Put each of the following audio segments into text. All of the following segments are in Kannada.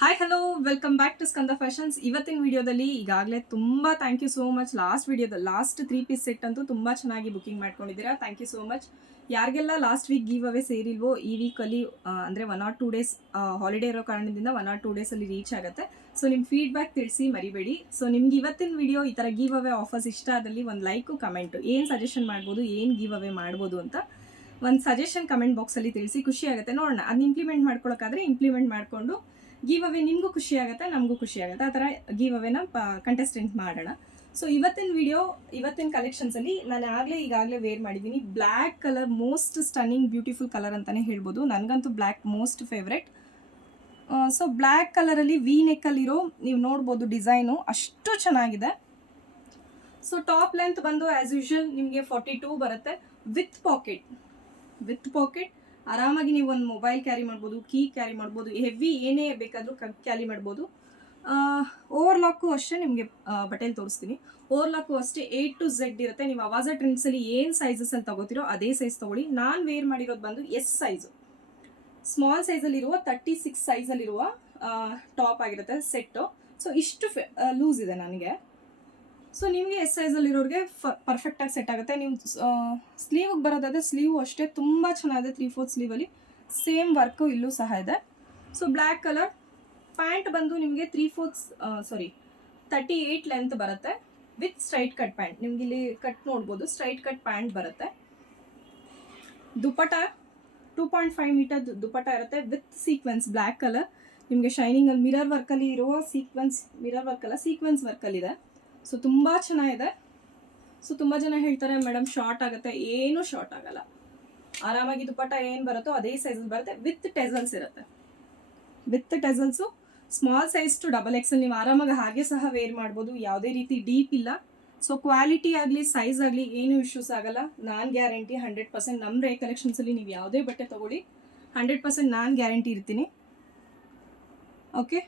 Hi hello welcome back to Skanda fashions. ಇವತ್ತಿನ ವಿಡಿಯೋದಲ್ಲಿ ಈಗಾಗಲೇ ತುಂಬ thank you so much. Last 3 piece set ಅಂತೂ ತುಂಬ ಚೆನ್ನಾಗಿ ಬುಕಿಂಗ್ ಮಾಡ್ಕೊಂಡಿದ್ದೀರಾ. Thank you so much. ಯಾರಿಗೆಲ್ಲ ಲಾಸ್ಟ್ ವೀಕ್ ಗಿವ್ ಅವೇ ಸೇರಿಲ್ವೋ ಈ ವೀಕಲ್ಲಿ ಅಂದರೆ 1 or 2 ಡೇಸ್ ಹಾಲಿಡೇ ಇರೋ ಕಾರಣದಿಂದ 1 or 2 ಡೇಸಲ್ಲಿ ರೀಚ್ ಆಗುತ್ತೆ. ಸೊ ನಿಮ್ಮ ಫೀಡ್ಬ್ಯಾಕ್ ತಿಳಿಸಿ ಮರಿಬೇಡಿ. ಸೊ ನಿಮ್ಗೆ ಇವತ್ತಿನ ವಿಡಿಯೋ ಈ ಥರ ಗಿವ್ ಅವೇ ಆಫರ್ಸ್ ಇಷ್ಟ ಆದಲ್ಲಿ ಒಂದು ಲೈಕು ಕಮೆಂಟು, ಏನು ಸಜೆಷನ್ ಮಾಡ್ಬೋದು, ಏನು ಗಿವ್ ಅವೇ ಮಾಡ್ಬೋದು ಅಂತ ಒಂದು ಸಜೆಷನ್ ಕಮೆಂಟ್ ಬಾಕ್ಸಲ್ಲಿ ತಿಳಿಸಿ. ಖುಷಿ ಆಗುತ್ತೆ. ನೋಡೋಣ ಅದನ್ನ ಇಂಪ್ಲಿಮೆಂಟ್ ಮಾಡ್ಕೊಳಕ್ಕಾದ್ರೆ ಇಂಪ್ಲಿಮೆಂಟ್ ಮಾಡಿಕೊಂಡು ಗಿವ್ ಅವೇ ನಿಮಗೂ ಖುಷಿ ಆಗುತ್ತೆ, ನಮಗೂ ಖುಷಿ ಆಗುತ್ತೆ. ಆ ಥರ ಗಿವ್ ಅವೇನ ಕಂಟೆಸ್ಟೆಂಟ್ ಮಾಡೋಣ. ಸೊ ಇವತ್ತಿನ ಕಲೆಕ್ಷನ್ಸಲ್ಲಿ ನಾನು ಈಗಾಗಲೇ ವೇರ್ ಮಾಡಿದ್ದೀನಿ. Black colour most stunning beautiful colour ಅಂತಲೇ ಹೇಳ್ಬೋದು. ನನಗಂತೂ black most favourite. So black ಕಲರಲ್ಲಿ ವಿ ನೆಕ್ಕಲ್ಲಿರೋ ನೀವು ನೋಡ್ಬೋದು ಡಿಸೈನು ಅಷ್ಟು ಚೆನ್ನಾಗಿದೆ. ಸೊ ಟಾಪ್ ಲೆಂತ್ ಬಂದು ಆ್ಯಸ್ ಯೂಶುವಲ್ ನಿಮಗೆ 42 ಬರುತ್ತೆ ವಿತ್ ಪಾಕೆಟ್. ಆರಾಮಾಗಿ ನೀವು ಒಂದು ಮೊಬೈಲ್ ಕ್ಯಾರಿ ಮಾಡ್ಬೋದು, ಕೀ ಕ್ಯಾರಿ ಮಾಡ್ಬೋದು, ಹೆವಿ ಏನೇ ಬೇಕಾದರೂ ಕ್ಯಾರಿ ಮಾಡ್ಬೋದು. ಓವರ್ಲಾಕು ಅಷ್ಟೇ ನಿಮಗೆ ಬಟ್ಟೆಲಿ ತೋರಿಸ್ತೀನಿ. ಓವರ್ಲಾಕು ಅಷ್ಟೇ A to Z ಇರುತ್ತೆ. ನೀವು ಅವಾಜ ಟ್ರೆಂಡ್ಸಲ್ಲಿ ಏನು ಸೈಜಸಲ್ಲಿ ತಗೋತೀರೋ ಅದೇ ಸೈಜ್ ತೊಗೊಳ್ಳಿ. ನಾನು ವೇರ್ ಮಾಡಿರೋದು ಬಂದು ಎಸ್ ಸೈಜು, ಸ್ಮಾಲ್ ಸೈಜಲ್ಲಿರುವ 36 ಸೈಜಲ್ಲಿರುವ ಟಾಪ್ ಆಗಿರುತ್ತೆ ಸೆಟ್ಟು. ಸೊ ಇಷ್ಟು ಲೂಸ್ ಇದೆ ನನಗೆ. ಸೊ ನಿಮಗೆ ಎಸ್ ಸೈಜಲ್ಲಿರೋರಿಗೆ ಪರ್ಫೆಕ್ಟಾಗಿ ಸೆಟ್ ಆಗುತ್ತೆ. ನೀವು ಸ್ಲೀವಿಗೆ ಬರೋದಾದರೆ ಸ್ಲೀವು ಅಷ್ಟೇ ತುಂಬ ಚೆನ್ನಾಗಿದೆ. 3/4 ಸ್ಲೀವಲ್ಲಿ ಸೇಮ್ ವರ್ಕು ಇಲ್ಲೂ ಸಹ ಇದೆ. ಸೊ ಬ್ಲ್ಯಾಕ್ ಕಲರ್ ಪ್ಯಾಂಟ್ ಬಂದು ನಿಮಗೆ 38 ಲೆಂತ್ ಬರುತ್ತೆ ವಿತ್ ಸ್ಟ್ರೈಟ್ ಕಟ್ ಪ್ಯಾಂಟ್. ನಿಮ್ಗೆ ಇಲ್ಲಿ ಕಟ್ ನೋಡ್ಬೋದು, ಸ್ಟ್ರೈಟ್ ಕಟ್ ಪ್ಯಾಂಟ್ ಬರುತ್ತೆ. ದುಪ್ಪಟ 2.5 ಮೀಟರ್ ದುಪ್ಪಟ ಇರುತ್ತೆ ವಿತ್ ಸೀಕ್ವೆನ್ಸ್ ಬ್ಲ್ಯಾಕ್ ಕಲರ್. ನಿಮಗೆ ಶೈನಿಂಗಲ್ಲಿ ಮಿರರ್ ವರ್ಕಲ್ಲಿ ಇರುವ ಸೀಕ್ವೆನ್ಸ್ ವರ್ಕಲ್ಲಿದೆ. ಸೊ ತುಂಬ ಚೆನ್ನಾಗಿದೆ. ಸೊ ತುಂಬ ಜನ ಹೇಳ್ತಾರೆ ಮೇಡಮ್ ಶಾರ್ಟ್ ಆಗುತ್ತೆ. ಏನೂ ಶಾರ್ಟ್ ಆಗಲ್ಲ. ಆರಾಮಾಗಿ ದುಪ್ಪಟ್ಟ ಏನು ಬರುತ್ತೋ ಅದೇ ಸೈಜಲ್ಲಿ ಬರುತ್ತೆ. ವಿತ್ ಟೆಸಲ್ಸ್ ಇರುತ್ತೆ. With tassels small size to XXL ನೀವು ಆರಾಮಾಗಿ ಹಾಗೆ ಸಹ ವೇರ್ ಮಾಡ್ಬೋದು. ಯಾವುದೇ ರೀತಿ ಡೀಪ್ ಇಲ್ಲ. ಸೊ ಕ್ವಾಲಿಟಿ ಆಗಲಿ ಸೈಜ್ ಆಗಲಿ ಏನು ಇಶ್ಯೂಸ್ ಆಗಲ್ಲ. ನಾನು ಗ್ಯಾರಂಟಿ 100%. ನಮ್ಮ ರೇ ಕಲೆಕ್ಷನ್ಸಲ್ಲಿ ನೀವು ಯಾವುದೇ ಬಟ್ಟೆ ತೊಗೊಳ್ಳಿ 100% ನಾನು ಗ್ಯಾರಂಟಿ ಇರ್ತೀನಿ. ಓಕೆ.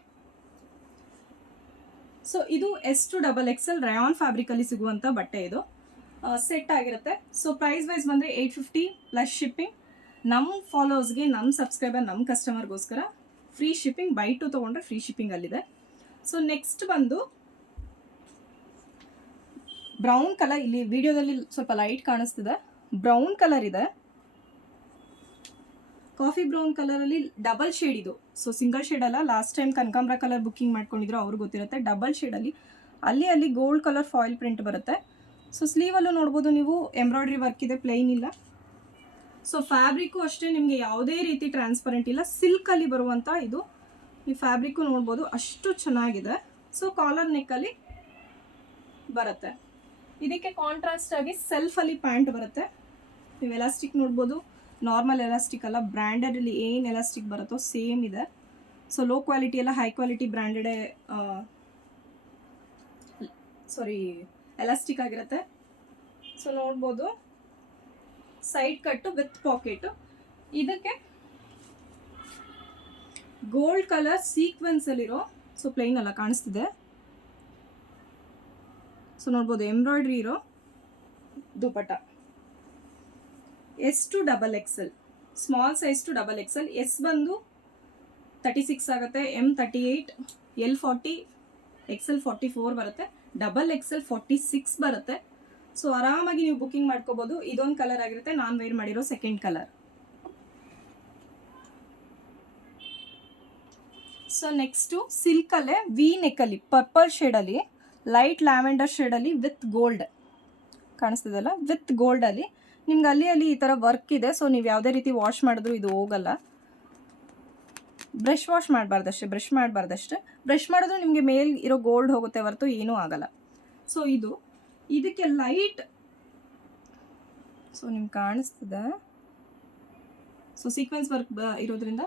ಸೊ ಇದು S to XXL ರಯಾನ್ ಫ್ಯಾಬ್ರಿಕಲ್ಲಿ ಸಿಗುವಂಥ ಬಟ್ಟೆ. ಇದು ಸೆಟ್ ಆಗಿರುತ್ತೆ. ಸೊ ಪ್ರೈಸ್ ವೈಸ್ ಬಂದರೆ 850 ಪ್ಲಸ್ ಶಿಪ್ಪಿಂಗ್. ನಮ್ಮ ಫಾಲೋವರ್ಸ್ಗೆ, ನಮ್ಮ ಸಬ್ಸ್ಕ್ರೈಬರ್, ನಮ್ಮ ಕಸ್ಟಮರ್ಗೋಸ್ಕರ ಫ್ರೀ ಶಿಪ್ಪಿಂಗ್. ಬೈ 2 ತೊಗೊಂಡ್ರೆ ಫ್ರೀ ಶಿಪ್ಪಿಂಗ್ ಅಲ್ಲಿದೆ. ಸೊ ನೆಕ್ಸ್ಟ್ ಬಂದು ಬ್ರೌನ್ ಕಲರ್. ಇಲ್ಲಿ ವಿಡಿಯೋದಲ್ಲಿ ಸ್ವಲ್ಪ ಲೈಟ್ ಕಾಣಿಸ್ತಿದೆ. ಬ್ರೌನ್ ಕಲರ್ ಇದೆ, ಕಾಫಿ ಬ್ರೌನ್ ಕಲರಲ್ಲಿ ಡಬಲ್ ಶೇಡ್ ಇದು. ಸೊ ಸಿಂಗಲ್ ಶೇಡ್ ಅಲ್ಲ. ಲಾಸ್ಟ್ ಟೈಮ್ ಕನಕಾಂಬ್ರ ಕಲರ್ ಬುಕ್ಕಿಂಗ್ ಮಾಡ್ಕೊಂಡಿದ್ರು ಅವ್ರಿಗೆ ಗೊತ್ತಿರುತ್ತೆ. ಡಬಲ್ ಶೇಡಲ್ಲಿ ಅಲ್ಲಿ ಗೋಲ್ಡ್ ಕಲರ್ ಫಾಯಿಲ್ ಪ್ರಿಂಟ್ ಬರುತ್ತೆ. ಸೊ ಸ್ಲೀವಲ್ಲೂ ನೋಡ್ಬೋದು ನೀವು ಎಂಬ್ರಾಯ್ಡ್ರಿ ವರ್ಕ್ ಇದೆ, ಪ್ಲೈನ್ ಇಲ್ಲ. ಸೊ ಫ್ಯಾಬ್ರಿಕ್ಕು ಅಷ್ಟೇ ನಿಮಗೆ ಯಾವುದೇ ರೀತಿ ಟ್ರಾನ್ಸ್ಪರೆಂಟ್ ಇಲ್ಲ. ಸಿಲ್ಕಲ್ಲಿ ಬರುವಂಥ ಇದು. ಈ ಫ್ಯಾಬ್ರಿಕ್ಕು ನೋಡ್ಬೋದು ಅಷ್ಟು ಚೆನ್ನಾಗಿದೆ. ಸೊ ಕಾಲರ್ ನೆಕ್ಕಲ್ಲಿ ಬರುತ್ತೆ. ಇದಕ್ಕೆ ಕಾಂಟ್ರಾಸ್ಟ್ ಆಗಿ ಸೆಲ್ಫಲ್ಲಿ ಪ್ಯಾಂಟ್ ಬರುತ್ತೆ. ನೀವು ಎಲಾಸ್ಟಿಕ್ ನೋಡ್ಬೋದು. ನಾರ್ಮಲ್ ಎಲಾಸ್ಟಿಕ್ ಅಲ್ಲ, ಬ್ರ್ಯಾಂಡೆಡಲ್ಲಿ ಏನು ಎಲಾಸ್ಟಿಕ್ ಬರುತ್ತೋ ಸೇಮ್ ಇದೆ. ಸೊ ಲೋ ಕ್ವಾಲಿಟಿ ಎಲ್ಲ ಹೈ ಕ್ವಾಲಿಟಿ ಬ್ರ್ಯಾಂಡೆಡೇ ಎಲಾಸ್ಟಿಕ್ ಆಗಿರುತ್ತೆ. ಸೊ ನೋಡ್ಬೋದು ಸೈಡ್ ಕಟ್ಟು ವಿತ್ ಪಾಕೆಟು. ಇದಕ್ಕೆ ಗೋಲ್ಡ್ ಕಲರ್ ಸೀಕ್ವೆನ್ಸಲ್ಲಿರೋ, ಸೊ ಪ್ಲೈನ್ ಅಲ್ಲ ಕಾಣಿಸ್ತಿದೆ. ಸೊ ನೋಡ್ಬೋದು ಎಂಬ್ರಾಯ್ಡ್ರಿ ಇರೋ dupatta. S to XXL, small size to XXL. S ಬಂದು 36 ಆಗುತ್ತೆ, M 38, L 40, XL 44 ಬರುತ್ತೆ, XXL 46 ಬರುತ್ತೆ. ಸೊ ಆರಾಮಾಗಿ ನೀವು ಬುಕ್ಕಿಂಗ್ ಮಾಡ್ಕೋಬೋದು. ಇದೊಂದು ಕಲರ್ ಆಗಿರುತ್ತೆ, ನಾನು ವೇರ್ ಮಾಡಿರೋ ಸೆಕೆಂಡ್ ಕಲರ್. ಸೊ ನೆಕ್ಸ್ಟು ಸಿಲ್ಕಲ್ಲೇ ವಿ ನೆಕ್ಕಲ್ಲಿ ಪರ್ಪಲ್ ಶೇಡಲ್ಲಿ, ಲೈಟ್ ಲ್ಯಾವೆಂಡರ್ ಶೇಡಲ್ಲಿ ವಿತ್ ಗೋಲ್ಡ್ ಕಾಣಿಸ್ತಿದೆಲ್ಲ, ವಿತ್ ಗೋಲ್ಡಲ್ಲಿ ನಿಮ್ಗೆ ಅಲ್ಲಿ ಈ ಥರ ವರ್ಕ್ ಇದೆ. ಸೊ ನೀವು ಯಾವುದೇ ರೀತಿ ವಾಶ್ ಮಾಡಿದ್ರು ಇದು ಹೋಗಲ್ಲ. ಬ್ರಷ್ ಮಾಡಬಾರ್ದಷ್ಟೇ. ಬ್ರಷ್ ಮಾಡಿದ್ರು ನಿಮಗೆ ಮೇಲ್ ಇರೋ ಗೋಲ್ಡ್ ಹೋಗುತ್ತೆ ಹೊರತು ಏನೂ ಆಗಲ್ಲ. ಸೊ ಇದಕ್ಕೆ ಲೈಟ್, ಸೊ ನಿಮ್ಗೆ ಕಾಣಿಸ್ತಿದೆ. ಸೊ ಸೀಕ್ವೆನ್ಸ್ ವರ್ಕ್ ಇರೋದ್ರಿಂದ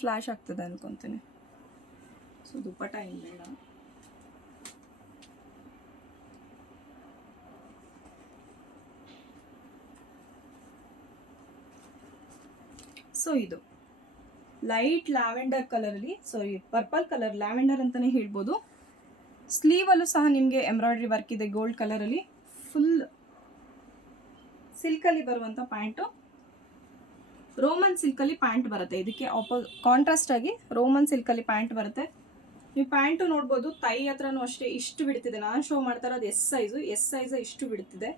ಫ್ಲ್ಯಾಶ್ ಆಗ್ತದೆ ಅನ್ಕೊತೀನಿ. ಸೊ ದುಪ್ಪಟ್ಟ ಏನು ಬೇಡ. ಸೊ ಇದು ಲೈಟ್ ಲ್ಯಾವೆಂಡರ್ ಕಲರಲ್ಲಿ, ಪರ್ಪಲ್ ಕಲರ್ ಲ್ಯಾವೆಂಡರ್ ಅಂತಲೇ ಹೇಳ್ಬೋದು. ಸ್ಲೀವಲ್ಲೂ ಸಹ ನಿಮಗೆ ಎಂಬ್ರಾಯ್ಡ್ರಿ ವರ್ಕ್ ಇದೆ ಗೋಲ್ಡ್ ಕಲರಲ್ಲಿ. ಫುಲ್ ಸಿಲ್ಕಲ್ಲಿ ಬರುವಂಥ ಪ್ಯಾಂಟು. ರೋಮನ್ ಸಿಲ್ಕಲ್ಲಿ ಪ್ಯಾಂಟ್ ಬರುತ್ತೆ. ಇದಕ್ಕೆ ಕಾಂಟ್ರಾಸ್ಟ್ ಆಗಿ ರೋಮನ್ ಸಿಲ್ಕಲ್ಲಿ ಪ್ಯಾಂಟ್ ಬರುತ್ತೆ. ನೀವು ಪ್ಯಾಂಟು ನೋಡ್ಬೋದು, ತೈ ಹತ್ರನೂ ಅಷ್ಟೇ ಇಷ್ಟು ಬಿಡ್ತಿದೆ. ನಾನು ಶೋ ಮಾಡ್ತಾ ಇರೋದು ಎಸ್ ಸೈಜ್ ಇಷ್ಟು ಬಿಡ್ತಿದೆ.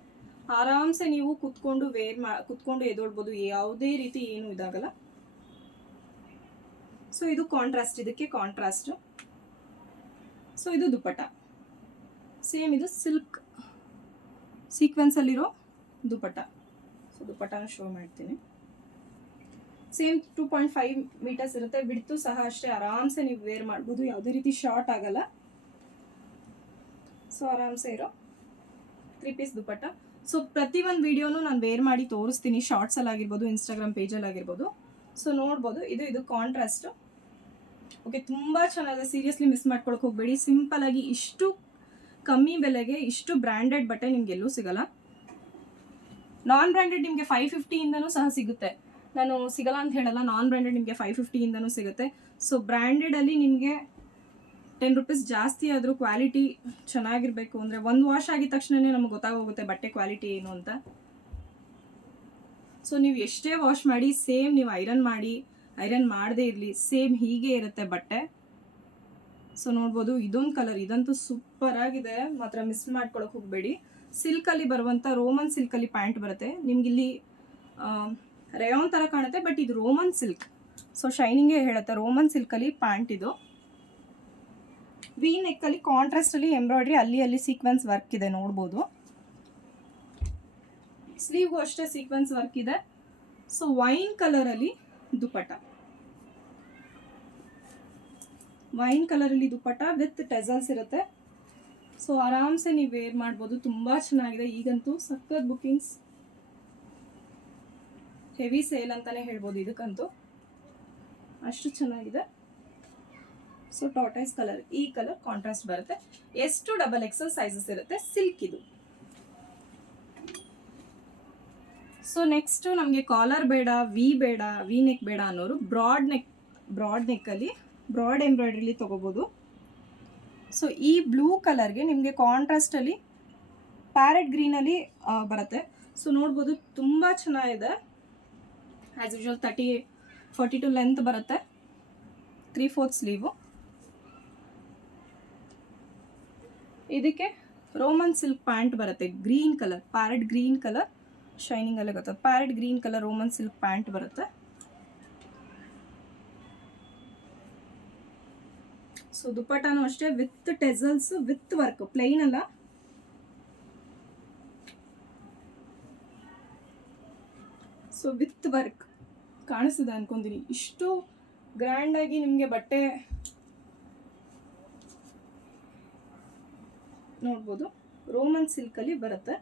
ಆರಾಮ್ಸೆ ನೀವು ಕುತ್ಕೊಂಡು ಎದೋಡ್ಬೋದು, ಯಾವುದೇ ರೀತಿ ಏನು ಇದಾಗಲ್ಲ. ಸೊ ಇದು ಕಾಂಟ್ರಾಸ್ಟ್, ಇದಕ್ಕೆ ಕಾಂಟ್ರಾಸ್ಟ್. ಸೊ ಇದು ದುಪ್ಪಟ್ಟ, ಸೇಮ್ ಇದು ಸಿಲ್ಕ್ ಸೀಕ್ವೆನ್ಸ್ ಅಲ್ಲಿರೋ ದುಪ್ಪಟ್ಟ. ಸೊ ದುಪ್ಪಟ್ಟನ ಶೋ ಮಾಡ್ತೀನಿ. ಸೇಮ್ 2.5 ಮೀಟರ್ಸ್ ಇರುತ್ತೆ. ಬಿಡ್ತು ಸಹ ಅಷ್ಟೇ, ಆರಾಮ್ಸೆ ನೀವು ವೇರ್ ಮಾಡ್ಬೋದು, ಯಾವುದೇ ರೀತಿ ಶಾರ್ಟ್ ಆಗಲ್ಲ. ಸೊ ಆರಾಮ್ಸೆ ಇರೋ 3 ಪೀಸ್ ದುಪ್ಪಟ್ಟ. ಸೊ ಪ್ರತಿಯೊಂದು ವಿಡಿಯೋನು ನಾನು ವೇರ್ ಮಾಡಿ ತೋರಿಸ್ತೀನಿ, ಶಾರ್ಟ್ಸಲ್ಲಿ ಆಗಿರ್ಬೋದು, ಇನ್ಸ್ಟಾಗ್ರಾಮ್ ಪೇಜಲ್ಲಿ ಆಗಿರ್ಬೋದು. ಸೊ ನೋಡ್ಬೋದು, ಇದು ಕಾಂಟ್ರಾಸ್ಟು. ಓಕೆ, ತುಂಬ ಚೆನ್ನಾಗಿದೆ. ಸೀರಿಯಸ್ಲಿ ಮಿಸ್ ಮಾಡ್ಕೊಳಕ್ಕೆ ಹೋಗಬೇಡಿ. ಸಿಂಪಲ್ ಆಗಿ ಇಷ್ಟು ಕಮ್ಮಿ ಬೆಲೆಗೆ ಇಷ್ಟು ಬ್ರ್ಯಾಂಡೆಡ್ ಬಟ್ಟೆ ನಿಮ್ಗೆ ಎಲ್ಲೂ ಸಿಗಲ್ಲ. ನಾನ್ ಬ್ರ್ಯಾಂಡೆಡ್ ನಿಮಗೆ 550ಇಂದನೂ ಸಹ ಸಿಗುತ್ತೆ. ನಾನು ಸಿಗಲ್ಲ ಅಂತ ಹೇಳಲ್ಲ, ನಾನ್ ಬ್ರ್ಯಾಂಡೆಡ್ ನಿಮಗೆ 550ಇಂದನೂ ಸಿಗುತ್ತೆ. ಸೊ ಬ್ರ್ಯಾಂಡೆಡಲ್ಲಿ ನಿಮಗೆ 10 ರೂಪೀಸ್ ಜಾಸ್ತಿ ಆದರೂ ಕ್ವಾಲಿಟಿ ಚೆನ್ನಾಗಿರಬೇಕು ಅಂದರೆ, ಒಂದು ವಾಶ್ ಆಗಿದ ತಕ್ಷಣವೇ ನಮಗೆ ಗೊತ್ತಾಗೋಗುತ್ತೆ ಬಟ್ಟೆ ಕ್ವಾಲಿಟಿ ಏನು ಅಂತ. ಸೊ ನೀವು ಎಷ್ಟೇ ವಾಶ್ ಮಾಡಿ, ಸೇಮ್ ನೀವು ಐರನ್ ಮಾಡದೇ ಇರಲಿ, ಸೇಮ್ ಹೀಗೆ ಇರುತ್ತೆ ಬಟ್ಟೆ. ಸೊ ನೋಡ್ಬೋದು, ಇದೊಂದು ಕಲರ್, ಇದಂತೂ ಸೂಪರ್ ಆಗಿದೆ, ಮಾತ್ರ ಮಿಸ್ ಮಾಡ್ಕೊಳಕ್ಕೆ ಹೋಗಬೇಡಿ. ಸಿಲ್ಕಲ್ಲಿ ಬರುವಂಥ ರೋಮನ್ ಸಿಲ್ಕಲ್ಲಿ ಪ್ಯಾಂಟ್ ಬರುತ್ತೆ. ನಿಮ್ಗಿಲ್ಲಿ ರೇಯಾನ್ ಥರ ಕಾಣುತ್ತೆ, ಬಟ್ ಇದು ರೋಮನ್ ಸಿಲ್ಕ್. ಸೊ ಶೈನಿಂಗೇ ಹೇಳುತ್ತೆ. ರೋಮನ್ ಸಿಲ್ಕಲ್ಲಿ ಪ್ಯಾಂಟ್ ಇದು. ವಿ ನೆಕ್ಕಲ್ಲಿ ಕಾಂಟ್ರಾಸ್ಟಲ್ಲಿ ಎಂಬ್ರಾಯ್ಡ್ರಿ, ಅಲ್ಲಿ ಸೀಕ್ವೆನ್ಸ್ ವರ್ಕ್ ಇದೆ ನೋಡ್ಬೋದು. ಸ್ಲೀವ್ಗೂ ಅಷ್ಟೇ ಸೀಕ್ವೆನ್ಸ್ ವರ್ಕ್ ಇದೆ. ಸೊ ವೈನ್ ಕಲರಲ್ಲಿ ದುಪ್ಪಟ್ಟ, ವಿತ್ ಟೆಸಲ್ಸ್ ಇರುತ್ತೆ. ಸೊ ಆರಾಮ್ಸೆ ನೀವು ವೇರ್ ಮಾಡ್ಬೋದು, ತುಂಬ ಚೆನ್ನಾಗಿದೆ. ಈಗಂತೂ ಸಖತ್ ಬುಕ್ಕಿಂಗ್ಸ್, ಹೆವಿ ಸೇಲ್ ಅಂತಾನೆ ಹೇಳ್ಬೋದು ಇದಕ್ಕಂತೂ, ಅಷ್ಟು ಚೆನ್ನಾಗಿದೆ. ಸೊ ಟಾಟೈಸ್ ಕಲರ್, ಈ ಕಲರ್ ಕಾಂಟ್ರಾಸ್ಟ್ ಬರುತ್ತೆ. S to XXL ಸೈಜಸ್ ಇರುತ್ತೆ. ಸಿಲ್ಕ್ ಇದು. ಸೊ ನೆಕ್ಸ್ಟ್ ನಮಗೆ ಕಾಲರ್ ಬೇಡ, ವಿ ನೆಕ್ ಬೇಡ ಅನ್ನೋರು ಬ್ರಾಡ್ ನೆಕ್ಕಲ್ಲಿ ಬ್ರಾಡ್ ಎಂಬ್ರಾಯ್ಡ್ರಿಲಿ ತೊಗೋಬೋದು. ಸೊ ಈ ಬ್ಲೂ ಕಲರ್ಗೆ ನಿಮಗೆ ಕಾಂಟ್ರಾಸ್ಟಲ್ಲಿ ಪ್ಯಾರೆಟ್ ಗ್ರೀನಲ್ಲಿ ಬರುತ್ತೆ. ಸೊ ನೋಡ್ಬೋದು, ತುಂಬ ಚೆನ್ನಾಗಿದೆ. ಆ್ಯಸ್ ಯೂಶುವಲ್ 42 ಲೆಂತ್ ಬರುತ್ತೆ, 3/4 ಸ್ಲೀವು. ಇದಕ್ಕೆ ರೋಮನ್ ಸಿಲ್ಕ್ ಪ್ಯಾಂಟ್ ಬರುತ್ತೆ, green colour, parrot green colour, shining ಅಲ್ಲೇ ಗೊತ್ತ, parrot green colour Roman silk pant ಬರುತ್ತೆ. ಸೊ ದುಪ್ಪಟ್ಟನೂ ಅಷ್ಟೇ, with tassels, with work, plain ಅಲ್ಲ. ಸೊ ವಿತ್ ವರ್ಕ್ ಕಾಣಿಸ್ತಿದೆ ಅನ್ಕೊಂತೀನಿ. ಇಷ್ಟು ಗ್ರ್ಯಾಂಡಾಗಿ ನಿಮಗೆ ಬಟ್ಟೆ ನೋಡ್ಬೋದು, ರೋಮನ್ ಸಿಲ್ಕಲ್ಲಿ ಬರುತ್ತೆ.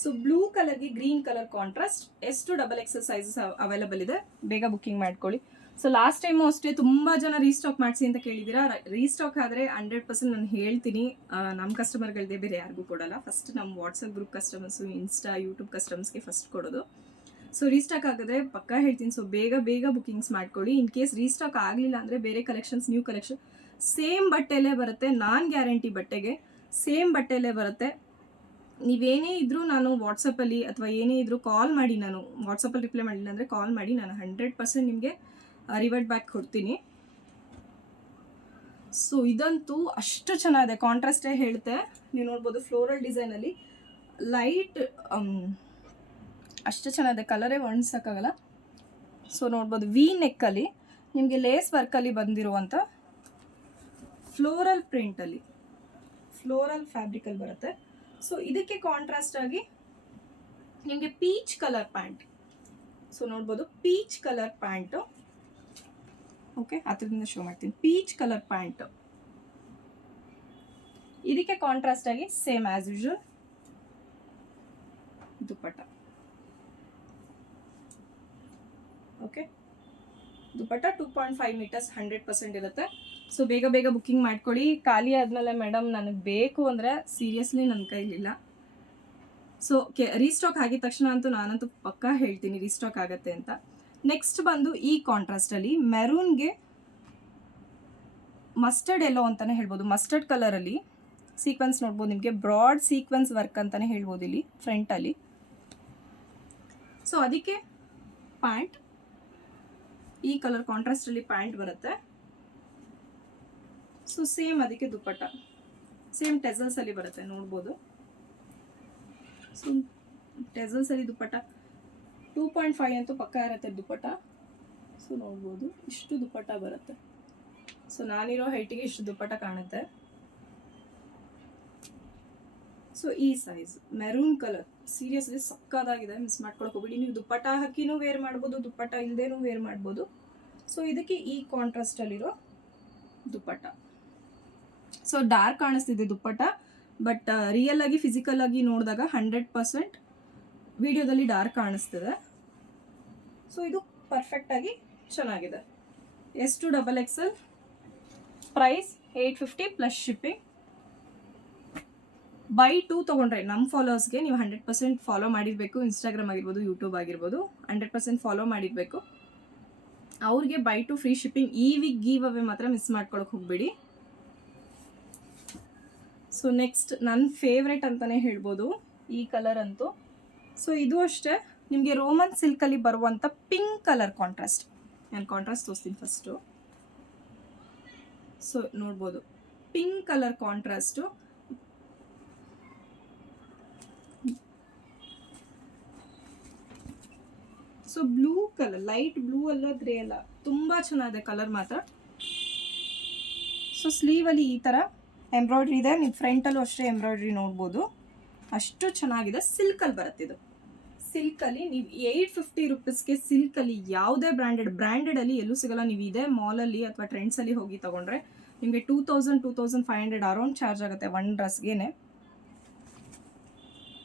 ಸೊ ಬ್ಲೂ ಕಲರ್ಗೆ green colour contrast. S to XXL sizes available ಇದೆ, ಬೇಗ ಬುಕ್ಕಿಂಗ್ ಮಾಡ್ಕೊಳ್ಳಿ. ಸೊ ಲಾಸ್ಟ್ ಟೈಮು ಅಷ್ಟೇ ತುಂಬ ಜನ ರೀಸ್ಟಾಕ್ ಮಾಡಿಸಿ ಅಂತ ಕೇಳಿದ್ದೀರಾ. ರೀಸ್ಟಾಕ್ ಆದರೆ 100% ನಾನು ಹೇಳ್ತೀನಿ, ನಮ್ಮ ಕಸ್ಟಮರ್ಗಳದೇ, ಬೇರೆ ಯಾರಿಗೂ ಕೊಡಲ್ಲ. ಫಸ್ಟ್ ನಮ್ಮ WhatsApp group customers, Insta, YouTube ಕಸ್ಟಮರ್ಸ್ಗೆ ಫಸ್ಟ್ ಕೊಡೋದು. ಸೊ ರೀಸ್ಟಾಕ್ ಆಗಿದ್ರೆ ಪಕ್ಕಾ ಹೇಳ್ತೀನಿ. ಸೊ ಬೇಗ ಬುಕ್ಕಿಂಗ್ಸ್ ಮಾಡ್ಕೊಳ್ಳಿ. ಇನ್ ಕೇಸ್ ರೀಸ್ಟಾಕ್ ಆಗಲಿಲ್ಲ ಅಂದರೆ ಬೇರೆ ಕಲೆಕ್ಷನ್ಸ್, ನ್ಯೂ ಕಲೆಕ್ಷನ್ ಸೇಮ್ ಬಟ್ಟೆಯಲ್ಲೇ ಬರುತ್ತೆ. ನಾನ್ ಗ್ಯಾರಂಟಿ ಬಟ್ಟೆಗೆ ಸೇಮ್ ಬಟ್ಟೆಯಲ್ಲೇ ಬರುತ್ತೆ. ನೀವೇನೇ ಇದ್ರೂ ನಾನು ವಾಟ್ಸಪ್ಪಲ್ಲಿ ಅಥವಾ ಏನೇ ಇದ್ರೂ ಕಾಲ್ ಮಾಡಿ, ನಾನು ವಾಟ್ಸಪ್ಪಲ್ಲಿ ರಿಪ್ಲೈ ಮಾಡಿಲ್ಲ ಅಂದರೆ ಕಾಲ್ ಮಾಡಿ, ನಾನು 100% ನಿಮಗೆ ರಿವರ್ಟ್ ಬ್ಯಾಕ್ ಕೊಡ್ತೀನಿ. ಸೊ ಇದಂತೂ ಅಷ್ಟು ಚೆನ್ನಾಗಿದೆ, ಕಾಂಟ್ರಾಸ್ಟೇ ಹೇಳುತ್ತೆ. ನೀವು ನೋಡ್ಬೋದು, ಫ್ಲೋರಲ್ ಡಿಸೈನಲ್ಲಿ ಲೈಟ್, ಅಷ್ಟು ಚೆನ್ನಾಗಿದೆ, ಕಲರೇ ವರ್ಣಿಸೋಕ್ಕಾಗಲ್ಲ. ಸೊ ನೋಡ್ಬೋದು, ವಿ ನೆಕ್ಕಲ್ಲಿ ನಿಮಗೆ ಲೇಸ್ ವರ್ಕಲ್ಲಿ ಬಂದಿರುವಂಥ ಫ್ಲೋರಲ್ ಪ್ರಿಂಟಲ್ಲಿ, ಫ್ಲೋರಲ್ ಫ್ಯಾಬ್ರಿಕಲ್ಲಿ ಬರುತ್ತೆ. ಸೊ ಇದಕ್ಕೆ ಕಾಂಟ್ರಾಸ್ಟ್ ಆಗಿ ನಿಮಗೆ ಪೀಚ್ ಕಲರ್ ಪ್ಯಾಂಟ್. ಸೊ ನೋಡ್ಬೋದು, ಪೀಚ್ ಕಲರ್ ಪ್ಯಾಂಟು. ಓಕೆ, ಹತ್ರದಿಂದ ಶೋ ಮಾಡ್ತೀನಿ. ಪೀಚ್ ಕಲರ್ ಪ್ಯಾಂಟ್, ಇದಕ್ಕೆ ಕಾಂಟ್ರಾಸ್ಟ್ ಆಗಿ same as usual dupatta. Okay, dupatta 2.5 metres 100% ಇರುತ್ತೆ. ಸೊ ಬೇಗ ಬುಕ್ಕಿಂಗ್ ಮಾಡ್ಕೊಳ್ಳಿ. ಖಾಲಿ ಆದಮೇಲೆ ಮೇಡಮ್ ನನಗೆ ಬೇಕು ಅಂದರೆ ಸೀರಿಯಸ್ಲಿ ನನ್ನ ಕೈಲಿಲ್ಲ. ಸೊ ರೀಸ್ಟಾಕ್ ಆಗಿದ ತಕ್ಷಣ ಅಂತೂ ನಾನಂತೂ ಪಕ್ಕಾ ಹೇಳ್ತೀನಿ ರೀಸ್ಟಾಕ್ ಆಗುತ್ತೆ ಅಂತ. ನೆಕ್ಸ್ಟ್ ಬಂದು ಈ ಕಾಂಟ್ರಾಸ್ಟಲ್ಲಿ ಮೆರೂನ್ಗೆ ಮಸ್ಟರ್ಡ್ ಎಲ್ಲೋ ಅಂತಲೇ ಹೇಳ್ಬೋದು, ಮಸ್ಟರ್ಡ್ ಕಲರಲ್ಲಿ ಸೀಕ್ವೆನ್ಸ್ ನೋಡ್ಬೋದು. ನಿಮಗೆ ಬ್ರಾಡ್ ಸೀಕ್ವೆನ್ಸ್ ವರ್ಕ್ ಅಂತಲೇ ಹೇಳ್ಬೋದು ಇಲ್ಲಿ ಫ್ರಂಟಲ್ಲಿ. ಸೊ ಅದಕ್ಕೆ ಪ್ಯಾಂಟ್, ಈ ಕಲರ್ ಕಾಂಟ್ರಾಸ್ಟಲ್ಲಿ ಪ್ಯಾಂಟ್ ಬರುತ್ತೆ. ಸೊ ಸೇಮ್ ಅದಕ್ಕೆ ದುಪ್ಪಟ್ಟ ಸೇಮ್ ಟೆಸಲ್ಸಲ್ಲಿ ಬರುತ್ತೆ ನೋಡ್ಬೋದು. ಸೊ ಟೆಸಲ್ಸಲ್ಲಿ ದುಪ್ಪಟ್ಟ 2.5 ಅಂತೂ ಪಕ್ಕ ಇರುತ್ತೆ ದುಪ್ಪಟ್ಟ. ಸೊ ನೋಡ್ಬೋದು ಇಷ್ಟು ದುಪ್ಪಟ್ಟ ಬರುತ್ತೆ. ಸೊ ನಾನಿರೋ ಹೈಟಿಗೆ ಇಷ್ಟು ದುಪ್ಪಟ್ಟ ಕಾಣುತ್ತೆ. ಸೊ ಈ ಸೈಜ್ ಮೆರೂನ್ ಕಲರ್ ಸೀರಿಯಸ್ಲಿ ಸಕ್ಕದಾಗಿದೆ, ಮಿಸ್ ಮಾಡ್ಕೊಳಕ್ ಹೋಗ್ಬಿಡಿ. ನೀವು ದುಪ್ಪಟ್ಟ ಹಾಕಿನೂ ವೇರ್ ಮಾಡ್ಬೋದು, ದುಪ್ಪಟ್ಟ ಇಲ್ಲದೇನೂ ವೇರ್ ಮಾಡ್ಬೋದು. ಸೊ ಇದಕ್ಕೆ ಈ ಕಾಂಟ್ರಾಸ್ಟಲ್ಲಿರೋ ದುಪ್ಪಟ್ಟ. ಸೊ ಡಾರ್ಕ್ ಕಾಣಿಸ್ತಿದೆ ದುಪ್ಪಟ್ಟ, ಬಟ್ ರಿಯಲ್ ಆಗಿ ಫಿಸಿಕಲ್ ಆಗಿ ನೋಡಿದಾಗ 100% ವಿಡಿಯೋದಲ್ಲಿ ಡಾರ್ಕ್ ಕಾಣಿಸ್ತಿದೆ. ಸೊ ಇದು ಪರ್ಫೆಕ್ಟಾಗಿ ಚೆನ್ನಾಗಿದೆ. S2XXL price 850 plus shipping. By 2 ತೊಗೊಂಡ್ರೆ ನಮ್ಮ ಫಾಲೋವರ್ಸ್ಗೆ ನೀವು 100% ಫಾಲೋ ಮಾಡಿರಬೇಕು. ಇನ್ಸ್ಟಾಗ್ರಾಮ್ ಆಗಿರ್ಬೋದು, ಯೂಟ್ಯೂಬ್ ಆಗಿರ್ಬೋದು 100% ಫಾಲೋ ಮಾಡಿರಬೇಕು. ಅವ್ರಿಗೆ ಬೈ 2 ಫ್ರೀ ಶಿಪ್ಪಿಂಗ್. ಈ ವೀಕ್ ಗಿವ್ ಅವೇ ಮಾತ್ರ ಮಿಸ್ ಮಾಡ್ಕೊಳಕ್ಕೆ ಹೋಗ್ಬೇಡಿ. ಸೊ ನೆಕ್ಸ್ಟ್ ನನ್ನ ಫೇವ್ರೆಟ್ ಅಂತಲೇ ಹೇಳ್ಬೋದು ಈ ಕಲರ್ ಅಂತೂ. ಸೊ ಇದು ಅಷ್ಟೇ ನಿಮಗೆ ರೋಮನ್ ಸಿಲ್ಕಲ್ಲಿ ಬರುವಂಥ ಪಿಂಕ್ ಕಲರ್ ಕಾಂಟ್ರಾಸ್ಟ್. ನಾನು ಕಾಂಟ್ರಾಸ್ಟ್ ತೋರಿಸ್ತೀನಿ ಫಸ್ಟು. ಸೊ ನೋಡ್ಬೋದು pink colour contrast. So blue colour, light blue ಅಲ್ಲ ಗ್ರೇ ಅಲ್ಲ, ತುಂಬ ಚೆನ್ನಾಗಿದೆ ಕಲರ್ ಮಾತ್ರ. ಸೊ ಸ್ಲೀವಲ್ಲಿ ಈ ಥರ ಎಂಬ್ರಾಯ್ಡ್ರಿ ಇದೆ, ನೀವು ಫ್ರಂಟಲ್ಲೂ ಅಷ್ಟೇ ಎಂಬ್ರಾಯ್ಡ್ರಿ ನೋಡ್ಬೋದು, ಅಷ್ಟು ಚೆನ್ನಾಗಿದೆ. ಸಿಲ್ಕಲ್ಲಿ ಬರುತ್ತೆ ಇದು. ಸಿಲ್ಕಲ್ಲಿ ನೀವು 850 ರುಪೀಸ್ಗೆ ಸಿಲ್ಕಲ್ಲಿ ಯಾವುದೇ ಬ್ರ್ಯಾಂಡೆಡಲ್ಲಿ ಎಲ್ಲೂ ಸಿಗಲ್ಲ. ನೀವು ಇದೇ ಮಾಲಲ್ಲಿ ಅಥವಾ ಟ್ರೆಂಡ್ಸಲ್ಲಿ ಹೋಗಿ ತೊಗೊಂಡ್ರೆ ನಿಮಗೆ 2000-2500 ಅರೌಂಡ್ ಚಾರ್ಜ್ ಆಗುತ್ತೆ ಒನ್ ಡ್ರೆಸ್ಗೇನೆ.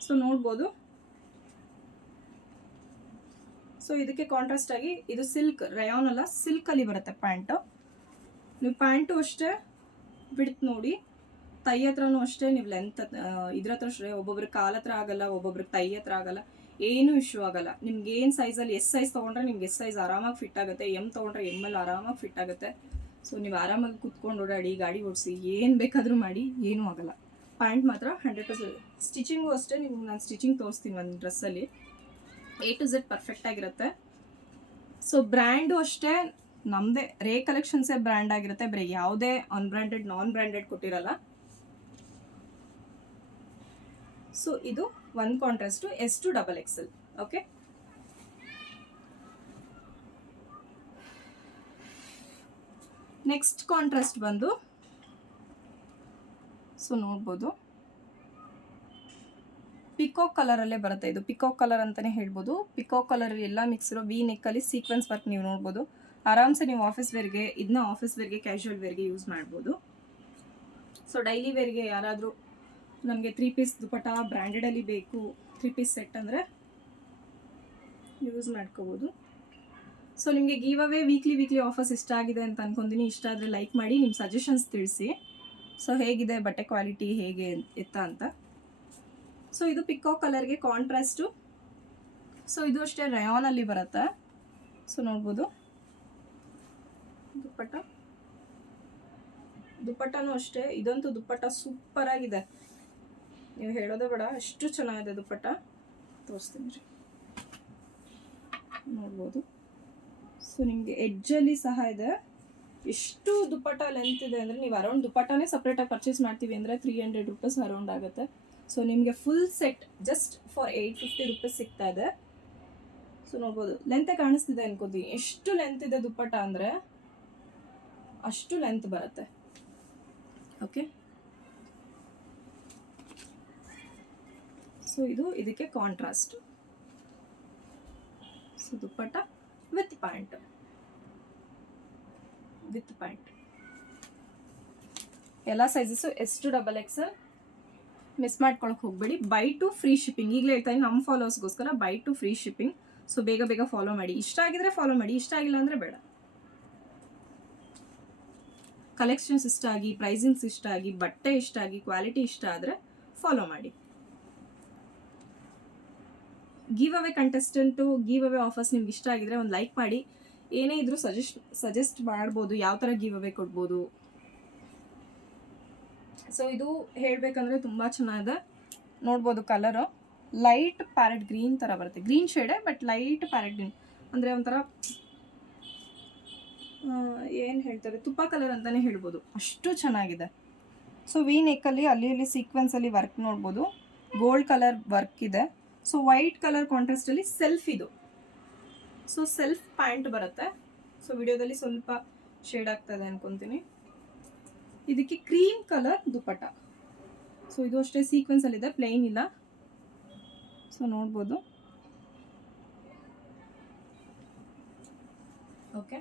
ಸೊ ನೋಡ್ಬೋದು. ಸೊ ಇದಕ್ಕೆ ಕಾಂಟ್ರಾಸ್ಟ್ ಆಗಿ ಇದು ಸಿಲ್ಕ್, ರಯಾನ್ ಅಲ್ಲ ಸಿಲ್ಕಲ್ಲಿ ಬರುತ್ತೆ ಪ್ಯಾಂಟು. ನೀವು ಪ್ಯಾಂಟು ಅಷ್ಟೇ ಬಿಡ್ತು ನೋಡಿ, ತೈ ಹತ್ರನೂ ಅಷ್ಟೇ ನೀವು ಲೆಂತ್ ಇದ್ರ ಹತ್ರ ಅಷ್ಟೇ. ಒಬ್ಬೊಬ್ರಿಗೆ ಕಾಲ ಹತ್ರ ಆಗಲ್ಲ, ಒಬ್ಬೊಬ್ರಿಗೆ ತೈ ಹತ್ರ ಆಗಲ್ಲ, ಏನೂ ಇಶ್ಯೂ ಆಗಲ್ಲ. ನಿಮ್ಗೆ ಏನು ಸೈಜಲ್ಲಿ ಎಸ್ ಸೈಜ್ ತೊಗೊಂಡ್ರೆ ನಿಮ್ಗೆ ಎಸ್ ಸೈಜ್ ಆರಾಮಾಗಿ ಫಿಟ್ ಆಗುತ್ತೆ. ಎಮ್ ತೊಗೊಂಡ್ರೆ ಎಮ್ಮಲ್ಲಿ ಆರಾಮಾಗಿ ಫಿಟ್ ಆಗುತ್ತೆ. ಸೊ ನೀವು ಆರಾಮಾಗಿ ಕುತ್ಕೊಂಡು ಓಡಾಡಿ, ಗಾಡಿ ಓಡಿಸಿ, ಏನು ಬೇಕಾದರೂ ಮಾಡಿ, ಏನೂ ಆಗಲ್ಲ. ಪ್ಯಾಂಟ್ ಮಾತ್ರ 100%. ಸ್ಟಿಚಿಂಗು ಅಷ್ಟೇ, ನಿಮ್ಗೆ ನಾನು ಸ್ಟಿಚಿಂಗ್ ತೋರಿಸ್ತೀನಿ ಒಂದು ಡ್ರೆಸ್ಸಲ್ಲಿ. A to Z ಪರ್ಫೆಕ್ಟ್ ಆಗಿರುತ್ತೆ. ಸೊ ಬ್ರ್ಯಾಂಡು ಅಷ್ಟೇ ನಮ್ಮದೇ ರೇ ಕಲೆಕ್ಷನ್ಸೇ ಬ್ರ್ಯಾಂಡ್ ಆಗಿರುತ್ತೆ, ಬೇರೆ ಯಾವುದೇ ಅನ್ಬ್ರ್ಯಾಂಡೆಡ್ ನಾನ್ ಬ್ರ್ಯಾಂಡೆಡ್ ಕೊಟ್ಟಿರಲ್ಲ. ಸೊ ಇದು ಒಂದು contrast S2XXL. Okay, next contrast ಬಂದು ಸೊ ನೋಡ್ಬೋದು ಪಿಕಾಕ್ ಕಲರಲ್ಲೇ ಬರುತ್ತೆ. ಇದು ಪಿಕಾಕ್ ಕಲರ್ ಅಂತಲೇ ಹೇಳ್ಬೋದು. ಪಿಕಾಕ್ ಕಲರ್ ಎಲ್ಲ ಮಿಕ್ಸ್ ಇರೋ ವಿ ನೆಕ್ಕಲ್ಲಿ ಸೀಕ್ವೆನ್ಸ್ ವರ್ಕ್ ನೀವು ನೋಡ್ಬೋದು. ಆರಾಮ್ಸೆ ನೀವು ಆಫೀಸ್ ವೇರ್ಗೆ, ಇದನ್ನ ಆಫೀಸ್ ವೇರ್ಗೆ, ಕ್ಯಾಶುವಲ್ ವೇರ್ಗೆ ಯೂಸ್ ಮಾಡ್ಬೋದು. ಸೊ ಡೈಲಿ ವೇರ್ಗೆ ಯಾರಾದರೂ ನಮಗೆ 3 ಪೀಸ್ ದುಪಟ್ಟ ಬ್ರ್ಯಾಂಡೆಡಲ್ಲಿ ಬೇಕು, 3 ಪೀಸ್ ಸೆಟ್ ಅಂದರೆ ಯೂಸ್ ಮಾಡ್ಕೋಬೋದು. ಸೊ ನಿಮಗೆ ಗಿವ್ ಅವೇ ವೀಕ್ಲಿ ಆಫರ್ಸ್ ಇಷ್ಟ ಆಗಿದೆ ಅಂತ ಅನ್ಕೊಂತೀನಿ. ಇಷ್ಟ ಆದರೆ ಲೈಕ್ ಮಾಡಿ, ನಿಮ್ಮ ಸಜೆಷನ್ಸ್ ತಿಳಿಸಿ. ಸೊ ಹೇಗಿದೆ ಬಟ್ಟೆ ಕ್ವಾಲಿಟಿ, ಹೇಗೆ ಎತ್ತ ಅಂತ. ಸೊ ಇದು ಪಿಕಾಕ್ ಕಲರ್ಗೆ ಕಾಂಟ್ರಾಸ್ಟು. ಸೊ ಇದು ಅಷ್ಟೇ ರಯಾನಲ್ಲಿ ಬರುತ್ತೆ. ಸೊ ನೋಡ್ಬೋದು ದುಪ್ಪಟ್ಟನೂ ಅಷ್ಟೇ. ಇದಂತೂ ದುಪ್ಪಟ್ಟ ಸೂಪರ್ ಆಗಿದೆ, ನೀವು ಹೇಳೋದೇ ಬೇಡ, ಅಷ್ಟು ಚೆನ್ನಾಗಿದೆ ದುಪ್ಪಟ್ಟ. ತೋರಿಸ್ತೀನಿ ರೀ, ನೋಡ್ಬೋದು. ಸೊ ನಿಮಗೆ ಎಡ್ಜಲ್ಲಿ ಸಹ ಇದೆ. ಎಷ್ಟು ದುಪ್ಪಟ್ಟ ಲೆಂತ್ ಇದೆ ಅಂದರೆ ನೀವು ಅರೌಂಡ್ ದುಪ್ಪಟ್ಟನೇ ಸಪ್ರೇಟಾಗಿ ಪರ್ಚೇಸ್ ಮಾಡ್ತೀವಿ ಅಂದರೆ 300 ರುಪೀಸ್ ಅರೌಂಡ್ ಆಗುತ್ತೆ. ಸೊ ನಿಮಗೆ full set just for 850 rupees ಸಿಗ್ತಾ ಇದೆ. ಸೊ ನೋಡ್ಬೋದು, ಲೆಂತೆ ಕಾಣಿಸ್ತಿದೆ ಅನ್ಕೋತೀನಿ. ಎಷ್ಟು ಲೆಂತ್ ಇದೆ ದುಪ್ಪಟ್ಟ ಅಂದರೆ ಅಷ್ಟು ಲೆಂತ್ ಬರುತ್ತೆ. ಓಕೆ, ಸೊ ಇದು ಇದಕ್ಕೆ contrast. So dupatta with pant, ಎಲ್ಲ ಸೈಜಸ್ಸು S2XXL. ಮಿಸ್ ಮಾಡ್ಕೊಳಕ್ಕೆ ಹೋಗ್ಬೇಡಿ. By 2 free shipping. ಈಗಲೇ ಹೇಳ್ತಾ ಇದ್ದೀನಿ, ನಮ್ಮ ಫಾಲೋವರ್ಸ್ಗೋಸ್ಕರ ಬೈ 2 ಫ್ರೀ ಶಿಪ್ಪಿಂಗ್. ಸೊ ಬೇಗ ಫಾಲೋ ಮಾಡಿ. ಇಷ್ಟ ಆಗಿದ್ರೆ ಫಾಲೋ ಮಾಡಿ, ಇಷ್ಟ ಆಗಿಲ್ಲ ಅಂದರೆ ಬೇಡ. ಕಲೆಕ್ಷನ್ಸ್ ಇಷ್ಟ ಆಗಿ, ಪ್ರೈಸಿಂಗ್ಸ್ ಇಷ್ಟ ಆಗಿ, ಬಟ್ಟೆ ಇಷ್ಟ ಆಗಿ, ಕ್ವಾಲಿಟಿ ಇಷ್ಟ ಆದರೆ ಫಾಲೋ ಮಾಡಿ. Give away contestant, give away offers ನಿಮ್ಗೆ ಇಷ್ಟ ಆಗಿದ್ರೆ ಒಂದು ಲೈಕ್ ಮಾಡಿ. ಏನೇ ಇದ್ರೂ ಸಜೆಸ್ಟ್ ಮಾಡ್ಬೋದು, ಯಾವ ಥರ ಗಿವ್ ಅವೇ ಕೊಡ್ಬೋದು. ಸೊ ಇದು ಹೇಳಬೇಕಂದ್ರೆ ತುಂಬ ಚೆನ್ನಾಗಿದೆ. ನೋಡ್ಬೋದು ಕಲರು ಲೈಟ್ ಪ್ಯಾರೆಟ್ ಗ್ರೀನ್ ಥರ ಬರುತ್ತೆ. ಗ್ರೀನ್ ಶೇಡೆ ಬಟ್ ಲೈಟ್ ಪ್ಯಾರೆಟ್ ಗ್ರೀನ್ ಅಂದರೆ ಒಂಥರ ಏನು ಹೇಳ್ತಾರೆ, ತುಪ್ಪ ಕಲರ್ ಅಂತಲೇ ಹೇಳ್ಬೋದು, ಅಷ್ಟು ಚೆನ್ನಾಗಿದೆ. ಸೊ ವಿ ನೆಕ್ಕಲ್ಲಿ ಅಲ್ಲಿ ಅಲ್ಲಿ ಸೀಕ್ವೆನ್ಸಲ್ಲಿ ವರ್ಕ್ ನೋಡ್ಬೋದು, ಗೋಲ್ಡ್ ಕಲರ್ ವರ್ಕ್ ಇದೆ. ಸೊ ವೈಟ್ ಕಲರ್ ಕಾಂಟ್ರಾಸ್ಟಲ್ಲಿ ಸೆಲ್ಫ್ ಇದು. ಸೊ ಸೆಲ್ಫ್ ಪ್ಯಾಂಟ್ ಬರುತ್ತೆ. ಸೊ ವಿಡಿಯೋದಲ್ಲಿ ಸ್ವಲ್ಪ ಶೇಡ್ ಆಗ್ತದೆ ಅನ್ಕೊತೀನಿ. ಇದಕ್ಕೆ ಕ್ರೀಮ್ ಕಲರ್ ದುಪ್ಪಟ್ಟ. ಸೊ ಇದು ಅಷ್ಟೇ ಸೀಕ್ವೆನ್ಸಲ್ಲಿದೆ, ಪ್ಲೇನ್ ಇಲ್ಲ. ಸೊ ನೋಡ್ಬೋದು. Okay,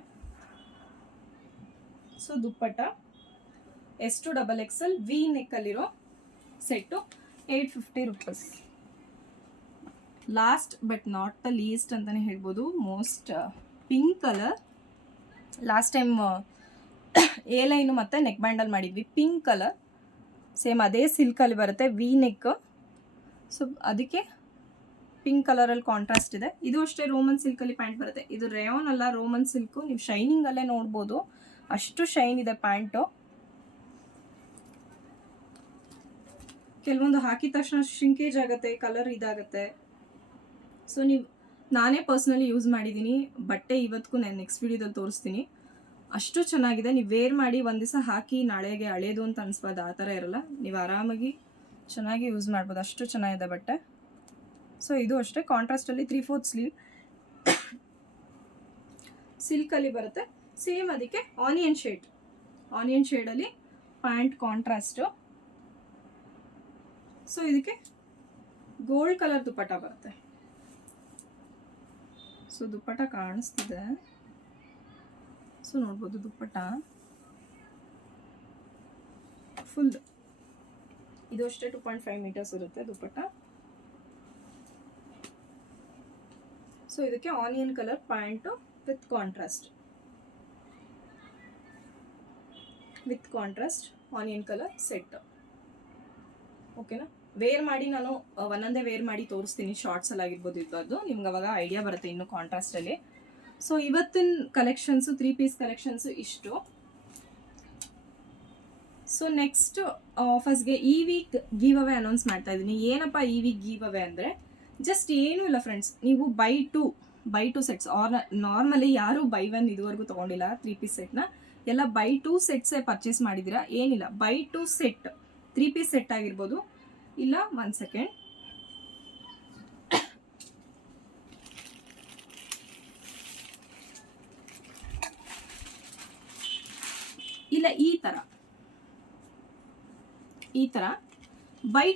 so dupatta S2XXL V ನೆಕ್ಕಲ್ಲಿರೋ set 850 rupees. Last but not the least ಅಂತಲೇ ಹೇಳ್ಬೋದು, most pink colour. Last time A line ಮತ್ತು ನೆಕ್ ಬ್ಯಾಂಡಲ್ಲಿ ಮಾಡಿದ್ವಿ, ಪಿಂಕ್ ಕಲರ್ ಸೇಮ್ ಅದೇ ಸಿಲ್ಕಲ್ಲಿ ಬರುತ್ತೆ, ವಿ ನೆಕ್. ಸೊ ಅದಕ್ಕೆ ಪಿಂಕ್ ಕಲರಲ್ಲಿ ಕಾಂಟ್ರಾಸ್ಟ್ ಇದೆ. ಇದು ಅಷ್ಟೇ ರೋಮನ್ ಸಿಲ್ಕಲ್ಲಿ ಪ್ಯಾಂಟ್ ಬರುತ್ತೆ. ಇದು ರೇಯಾನ್ ಅಲ್ಲ, ರೋಮನ್ ಸಿಲ್ಕು. ನೀವು ಶೈನಿಂಗಲ್ಲೇ ನೋಡ್ಬೋದು, ಅಷ್ಟು ಶೈನ್ ಇದೆ ಪ್ಯಾಂಟು. ಕೆಲವೊಂದು ಹಾಕಿದ ತಕ್ಷಣ ಶ್ರಿಂಕೇಜ್ ಆಗುತ್ತೆ, ಕಲರ್ ಇದಾಗುತ್ತೆ. ಸೊ ನಾನೇ ಪರ್ಸ್ನಲಿ ಯೂಸ್ ಮಾಡಿದ್ದೀನಿ ಬಟ್ಟೆ, ಇವತ್ತಿಗೂ ನಾನು ನೆಕ್ಸ್ಟ್ ವಿಡಿಯೋದಲ್ಲಿ ತೋರಿಸ್ತೀನಿ. ಅಷ್ಟು ಚೆನ್ನಾಗಿದೆ. ನೀವು ವೇರ್ ಮಾಡಿ ಒಂದು ದಿವಸ ಹಾಕಿ ನಾಳೆಗೆ ಹಳೇದು ಅಂತ ಅನಿಸ್ಬೋದು, ಆ ಥರ ಇರಲ್ಲ. ನೀವು ಆರಾಮಾಗಿ ಚೆನ್ನಾಗಿ ಯೂಸ್ ಮಾಡ್ಬೋದು, ಅಷ್ಟು ಚೆನ್ನಾಗಿದೆ ಬಟ್ಟೆ. ಸೊ ಇದು ಅಷ್ಟೇ ಕಾಂಟ್ರಾಸ್ಟಲ್ಲಿ 3/4 ಸ್ಲೀವ್ ಸಿಲ್ಕಲ್ಲಿ ಬರುತ್ತೆ. ಸೇಮ್ ಅದಕ್ಕೆ ಆನಿಯನ್ ಶೇಡಲ್ಲಿ ಪ್ಯಾಂಟ್ ಕಾಂಟ್ರಾಸ್ಟು. ಸೊ ಇದಕ್ಕೆ ಗೋಲ್ಡ್ ಕಲರ್ ದುಪ್ಪಟ್ಟ ಬರುತ್ತೆ. ಸೊ ದುಪ್ಪಟ್ಟ ಕಾಣಿಸ್ತಿದೆ, ಸೊ ನೋಡ್ಬೋದು ದುಪ್ಪಟ್ಟ ಫುಲ್. ಇದು ಅಷ್ಟೇ 2.5 ಮೀಟರ್ಸ್ ಇರುತ್ತೆ ದುಪ್ಪಟ್ಟ. ಸೊ ಇದಕ್ಕೆ onion colour pant with contrast onion colour set. ಓಕೆನಾ, ವೇರ್ ಮಾಡಿ ನಾನು ಒಂದೊಂದೇ ವೇರ್ ಮಾಡಿ ತೋರಿಸ್ತೀನಿ, ಶಾರ್ಟ್ಸಲ್ಲಿ ಆಗಿರ್ಬೋದು ಇದ್ದು, ನಿಮ್ಗೆ ಅವಾಗ ಐಡಿಯಾ ಬರುತ್ತೆ ಇನ್ನು ಕಾಂಟ್ರಾಸ್ಟಲ್ಲಿ. ಸೊ ಇವತ್ತಿನ ಕಲೆಕ್ಷನ್ಸು 3 ಪೀಸ್ ಕಲೆಕ್ಷನ್ಸು ಇಷ್ಟು. ಸೊ ನೆಕ್ಸ್ಟ್ ಆಫರ್ಸ್ಗೆ ಈ ವೀಕ್ ಗಿವ್ ಅವೇ ಅನೌನ್ಸ್ ಮಾಡ್ತಾ ಇದ್ದೀನಿ. ಏನಪ್ಪ ಈ ವೀಕ್ ಗಿವ್ ಅವೇ ಅಂದರೆ, ಜಸ್ಟ್ ಏನೂ ಇಲ್ಲ ಫ್ರೆಂಡ್ಸ್, ನೀವು ಬೈ ಟು ಸೆಟ್ಸ್ ನಾರ್ಮಲಿ ಯಾರು ಬೈ 1 ಇದುವರೆಗೂ ತೊಗೊಂಡಿಲ್ಲ 3 ಪೀಸ್ ಸೆಟ್ನ, ಎಲ್ಲ ಬೈ 2 ಸೆಟ್ಸೇ ಪರ್ಚೇಸ್ ಮಾಡಿದ್ದೀರಾ. ಏನಿಲ್ಲ, ಬೈ 2 ಸೆಟ್ 3 ಪೀಸ್ ಸೆಟ್ ಆಗಿರ್ಬೋದು, ಇಲ್ಲ 1 ಸೆಕೆಂಡ್, ಇಲ್ಲ ಈ ಥರ buy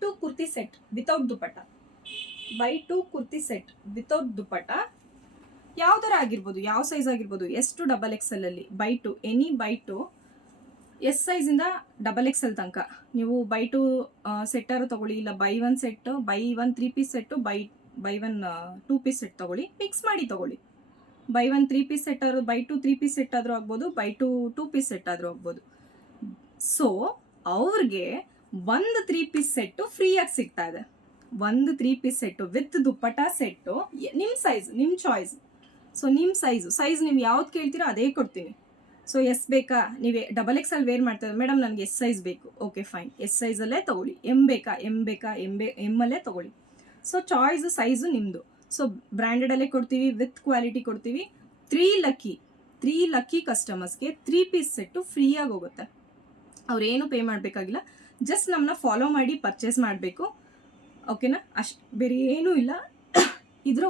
two kurti set without dupatta, ಯಾವ ಥರ ಆಗಿರ್ಬೋದು, ಯಾವ ಸೈಜ್ ಆಗಿರ್ಬೋದು, S2XXL ಅಲ್ಲಿ ಎನಿ ಬೈ ಟು ಎಸ್ ಸೈಜಿಂದ XXL ತನಕ ನೀವು ಬೈ ಟು ಸೆಟ್ಟಾರು ತೊಗೊಳ್ಳಿ, ಇಲ್ಲ buy 1 set, buy 1 3 piece set, buy 1 2 piece set ತೊಗೊಳ್ಳಿ, ಮಿಕ್ಸ್ ಮಾಡಿ ತೊಗೊಳ್ಳಿ. ಬೈ 1 3 ಪೀಸ್ ಸೆಟ್ ಆದರೂ, ಬೈ 2 3 ಪೀಸ್ ಸೆಟ್ ಆದರೂ ಆಗ್ಬೋದು, ಬೈ 2 ಪೀಸ್ ಸೆಟ್ ಆದರೂ ಆಗ್ಬೋದು. ಸೊ ಅವ್ರಿಗೆ 1 3 ಪೀಸ್ ಸೆಟ್ಟು ಫ್ರೀಯಾಗಿ ಸಿಗ್ತಾ ಇದೆ. 1 3 piece set with dupatta set, ನಿಮ್ಮ ಸೈಜ್ ನಿಮ್ಮ ಚಾಯ್ಸ್. ಸೊ ನಿಮ್ಮ ಸೈಜ್ ನೀವು ಯಾವ್ದು ಕೇಳ್ತೀರೋ ಅದೇ ಕೊಡ್ತೀನಿ. ಸೊ ಎಸ್ ಬೇಕಾ, ನೀವು XXL ವೇರ್ ಮಾಡ್ತಾರೆ, ಮೇಡಮ್ ನನಗೆ ಎಸ್ ಸೈಜ್ ಬೇಕು, ಓಕೆ ಫೈನ್, ಎಸ್ ಸೈಜಲ್ಲೇ ತೊಗೊಳ್ಳಿ. ಎಮ್ ಬೇಕಾ, ಎಮ್ಮಲ್ಲೇ ತೊಗೊಳ್ಳಿ. ಸೊ ಚಾಯ್ಸು ಸೈಜು ನಿಮ್ಮದು. ಸೊ ಬ್ರ್ಯಾಂಡೆಡಲ್ಲೇ ಕೊಡ್ತೀವಿ, ವಿತ್ ಕ್ವಾಲಿಟಿ ಕೊಡ್ತೀವಿ. 3 ಲಕ್ಕಿ ಕಸ್ಟಮರ್ಸ್ಗೆ 3 ಪೀಸ್ ಸೆಟ್ಟು ಫ್ರೀಯಾಗಿ ಹೋಗುತ್ತೆ. ಅವ್ರೇನು ಪೇ ಮಾಡಬೇಕಾಗಿಲ್ಲ, ಜಸ್ಟ್ ನಮ್ಮನ್ನ ಫಾಲೋ ಮಾಡಿ ಪರ್ಚೇಸ್ ಮಾಡಬೇಕು. ಓಕೆನಾ, ಬೇರೆ ಏನೂ ಇಲ್ಲ. ಇದ್ರ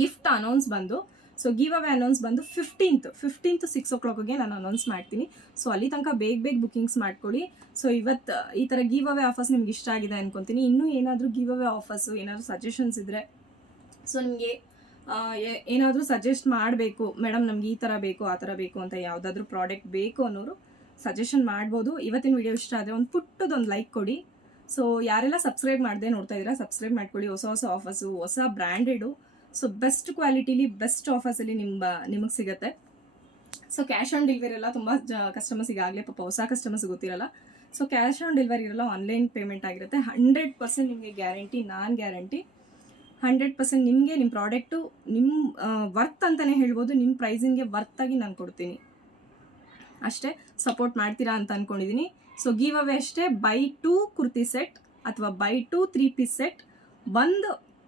ಗಿಫ್ಟ್ ಅನೌನ್ಸ್ ಬಂದು, ಸೊ ಗಿವ್ ಅವೇ ಅನೌನ್ಸ್ ಬಂದು 15th 6 o'clockಗೆ ನಾನು ಅನೌನ್ಸ್ ಮಾಡ್ತೀನಿ. ಸೊ ಅಲ್ಲಿ ತನಕ ಬೇಗ ಬುಕಿಂಗ್ಸ್ ಮಾಡ್ಕೊಳ್ಳಿ. ಸೊ ಇವತ್ತು ಈ ಥರ ಗಿವ್ ಅವೇ ಆಫರ್ಸ್ ನಿಮ್ಗೆ ಇಷ್ಟ ಆಗಿದೆ ಅನ್ಕೊತೀನಿ. ಇನ್ನೂ ಏನಾದರೂ ಗಿವ್ ಅವೇ ಆಫರ್ಸು, ಏನಾದರೂ ಸಜೆಷನ್ಸ್ ಇದ್ದರೆ, ಸೊ ನಿಮಗೆ ಏನಾದರೂ ಸಜೆಸ್ಟ್ ಮಾಡಬೇಕು, ಮೇಡಮ್ ನಮ್ಗೆ ಈ ಥರ ಬೇಕು, ಆ ಥರ ಬೇಕು ಅಂತ ಯಾವುದಾದ್ರೂ ಪ್ರಾಡಕ್ಟ್ ಬೇಕು ಅನ್ನೋರು ಸಜೆಷನ್ ಮಾಡ್ಬೋದು. ಇವತ್ತಿನ ವಿಡಿಯೋ ಇಷ್ಟ ಆದರೆ ಒಂದು ಪುಟ್ಟದೊಂದು ಲೈಕ್ ಕೊಡಿ. ಸೊ ಯಾರೆಲ್ಲ ಸಬ್ಸ್ಕ್ರೈಬ್ ಮಾಡದೆ ನೋಡ್ತಾ ಇದ್ದೀರಾ, ಸಬ್ಸ್ಕ್ರೈಬ್ ಮಾಡ್ಕೊಳ್ಳಿ. ಹೊಸ ಆಫರ್ಸು, ಹೊಸ ಬ್ರ್ಯಾಂಡೆಡು, ಸೊ ಬೆಸ್ಟ್ ಕ್ವಾಲಿಟಿಲಿ ಬೆಸ್ಟ್ ಆಫರ್ಸಲ್ಲಿ ನಿಮಗೆ ಸಿಗುತ್ತೆ. ಸೊ ಕ್ಯಾಶ್ ಆನ್ ಡೆಲಿವರಿ ಎಲ್ಲ ತುಂಬ ಕಸ್ಟಮರ್ಸ್ ಈಗಾಗಲೇ ಪಾಪ ಹೊಸ ಕಸ್ಟಮರ್ಸ್ ಗೊತ್ತಿರಲ್ಲ. ಸೊ ಕ್ಯಾಶ್ ಆನ್ ಡೆಲಿವರಿ ಇರಲ್ಲ, ಆನ್ಲೈನ್ ಪೇಮೆಂಟ್ ಆಗಿರುತ್ತೆ. 100% ನಿಮಗೆ ಗ್ಯಾರಂಟಿ, ನಾನ್ ಗ್ಯಾರಂಟಿ. 100% ನಿಮಗೆ ನಿಮ್ಮ ಪ್ರಾಡಕ್ಟು ನಿಮ್ಮ ವರ್ತ್ ಅಂತಲೇ ಹೇಳ್ಬೋದು, ನಿಮ್ಮ ಪ್ರೈಸಿಂಗ್ಗೆ ವರ್ತಾಗಿ ನಾನು ಕೊಡ್ತೀನಿ. ಅಷ್ಟೇ, ಸಪೋರ್ಟ್ ಮಾಡ್ತೀರಾ ಅಂತ ಅಂದ್ಕೊಂಡಿದ್ದೀನಿ. ಸೊ ಗಿವ್ ಅವೇ ಅಷ್ಟೇ, ಬೈ 2 ಕುರ್ತಿ ಸೆಟ್ ಅಥವಾ buy 2 3 piece set, 1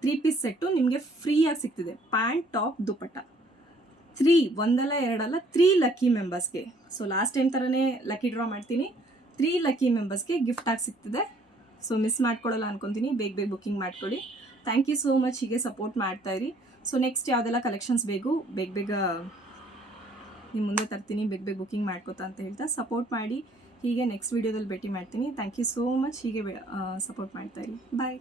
3 piece set ನಿಮಗೆ ಫ್ರೀಯಾಗಿ ಸಿಗ್ತಿದೆ. ಪ್ಯಾಂಟ್, ಟಾಪ್, ದುಪ್ಪಟ್ಟ ಒಂದಲ್ಲ ಎರಡಲ್ಲ 3 ಲಕ್ಕಿ ಮೆಂಬರ್ಸ್ಗೆ. ಸೊ ಲಾಸ್ಟ್ ಟೈಮ್ ಥರನೇ ಲಕ್ಕಿ ಡ್ರಾ ಮಾಡ್ತೀನಿ. 3 ಲಕ್ಕಿ ಮೆಂಬರ್ಸ್ಗೆ ಗಿಫ್ಟ್ ಆಗಿ ಸಿಗ್ತದೆ. ಸೊ ಮಿಸ್ ಮಾಡ್ಕೊಳ್ಳಲ್ಲ ಅನ್ಕೊತೀನಿ. ಬೇಗ ಬುಕ್ಕಿಂಗ್ ಮಾಡ್ಕೊಳ್ಳಿ. Thank you so much. ಹೀಗೆ ಸಪೋರ್ಟ್ ಮಾಡ್ತಾಯಿರಿ. ಸೊ ನೆಕ್ಸ್ಟ್ ಯಾವುದೆಲ್ಲ ಕಲೆಕ್ಷನ್ಸ್ ಬೇಕು ಬೇಗ ನಿಮ್ಮ ಮುಂದೆ ತರ್ತೀನಿ. ಬೇಗ ಬುಕ್ಕಿಂಗ್ ಮಾಡ್ಕೋತಾ ಅಂತ ಹೇಳ್ತಾ ಸಪೋರ್ಟ್ ಮಾಡಿ. ಹೀಗೆ ನೆಕ್ಸ್ಟ್ ವೀಡಿಯೋದಲ್ಲಿ ಭೇಟಿ ಮಾಡ್ತೀನಿ. Thank you so much. ಹೀಗೆ ಸಪೋರ್ಟ್ ಮಾಡ್ತಾಯಿರಿ. ಬಾಯ್.